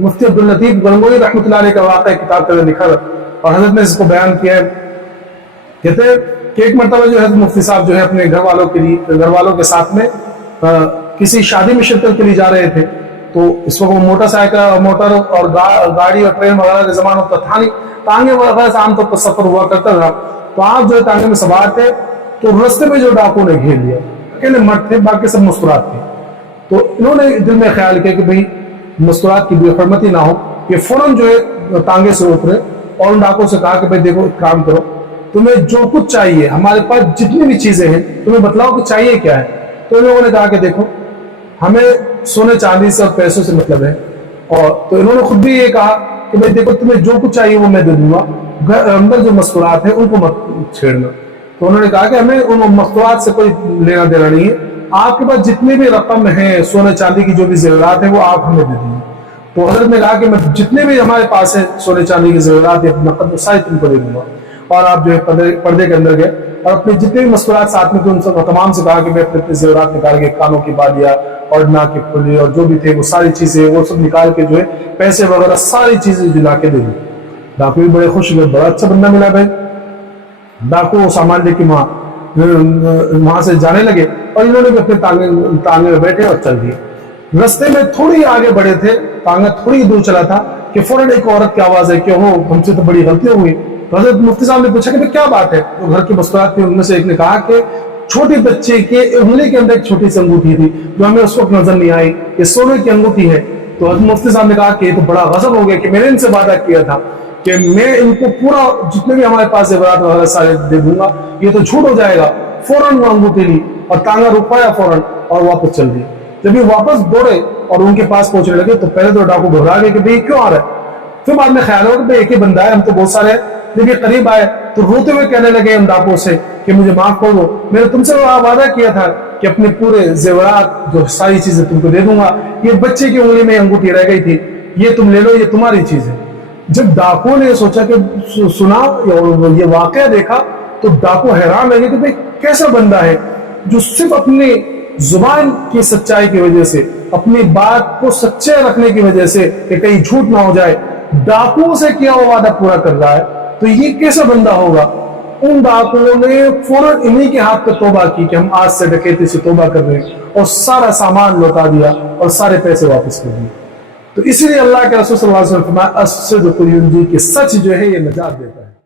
मुफ्ती अब्दुल लतीफ गंगोही रहमतुल्लाह अलैह का वाक़या किताब के अंदर लिखा है और हजरत ने इसको बयान किया है। कहते हैं कि एक मरतबा जो है मुफ्ती साहब जो है अपने घर वालों के साथ में किसी शादी में शिरकत के लिए जा रहे थे। तो इस वक्त मोटर और गाड़ी और ट्रेन वगैरह का जमाना तो था नहीं, तांगे वगैरह से आमतौर पर सफर हुआ करता था। तो आप जो है तांगे में सवार थे, तो रास्ते में जो डाकू ने घेर लिया, अकेले मर्द थे, बाकी सब मुस्कुरात थे। तो इन्होंने दिल में ख्याल किया कि भाई मुस्कुरात की बेहरमती ना हो, ये फौरन जो है तांगे से उतरे और उन डाकू से कहा कि भाई देखो एक काम करो, तुम्हें जो कुछ चाहिए, हमारे पास जितनी भी चीजें हैं तुम्हें बतलाओ कि चाहिए क्या है। तो इन लोगों ने कहा कि देखो हमें सोने चांदी से और पैसों से मतलब है। और तो इन्होंने खुद भी ये कहा कि भाई देखो तुम्हें जो कुछ चाहिए वो मैं दे दूंगा, अंदर जो मस्तूरात है उनको मत छेड़ना। तो उन्होंने कहा कि हमें उन मस्तूरात से कोई लेना देना नहीं है, आपके पास जितनी भी रकम है सोने चांदी की जो भी ज़ेवरात है वो आप हमें दे दीजिए। तो हजरत ने कहा कि मैं जितने भी हमारे पास है सोने चांदी की ज़ेवरात है नकद सारी तुमको दे दूंगा। और आप जो है पर्दे के अंदर गए और अपने जितने भी मस्तूरात साथ में थे उन सब तमाम से कहा कि मैं अपने ज़ेवरात निकाल के, कानों की बालियाँ और नाक की फुली और जो भी थे वो सारी चीजें वो सब निकाल के जो है पैसे वगैरह सारी चीजें दिला के दे दी। डाकू भी बड़े खुश हुए, बड़ा अच्छा बंदा मिला भाई। डाकू सामान लेके वहां से जाने लगे और इन्होंने भी अपने तांगे में बैठे और चल दिए। रास्ते में थोड़ी आगे बढ़े थे, तांगा थोड़ी दूर चला था कि फौरन एक औरत की आवाज है कि हो हमसे तो बड़ी गलती हो गई। तो हजरत मुफ्ती साहब ने पूछा कि क्या बात है। तो घर की मस्तूरात थी, उनमें से एक ने कहा कि छोटी बच्चे के उंगली के अंदर एक छोटी सी अंगूठी थी जो हमें उस वक्त नजर नहीं आई, ये सोने की अंगूठी है। तो मुफ्ती साहब ने कहा कि ये तो बड़ा गजब हो गया कि मैंने इनसे वादा किया था कि मैं इनको पूरा जितने भी हमारे पास ज़ेवरात वगैरह सारे दे दूंगा, ये तो झूठ हो जाएगा। फौरन वो अंगूठी ली और तांगा रुकवाया फौरन और वापस चल दिए। जब ये वापस दौड़े और उनके पास पहुंचने लगे तो पहले तो डाकू घबरा गए कि भाई क्यों आ रहा है। फिर बाद में ख्याल हो कि एक ही बंदा है, हम तो बहुत सारे हैं। जब ये करीब आए तो रोते हुए कहने लगे उन डाकुओं से कि मुझे माफ कर दो, मैंने तुमसे वादा किया था कि अपने पूरे ज़ेवरात जो सारी चीजें तुमको दे दूंगा, ये बच्चे की उंगली में अंगूठी रह गई थी, ये तुम ले लो, ये तुम्हारी चीज है। जब डाकुओं ने सोचा कि सुना ये वाकया देखा तो डाकू हैरान रह गए कि भाई कैसा बंदा है जो सिर्फ अपनी जुबान की सच्चाई की वजह से, अपनी बात को सच्चे रखने की वजह से कि कहीं झूठ ना हो जाए, डाकुओं से किया हुआ वादा पूरा कर रहा है। तो ये कैसा बंदा होगा। उन डाकुओं ने फौरन इन्हीं के हाथ पे तौबा की कि हम आज से डकैती से तौबा कर रहे हैं और सारा सामान लौटा दिया और सारे पैसे वापस कर दिए। तो इसीलिए अल्लाह के रसूल सल्लल्लाहु अलैहि वसल्लम फरमाया अस्सिद्क़ु युंजी, कि सच जो है ये नजात देता है।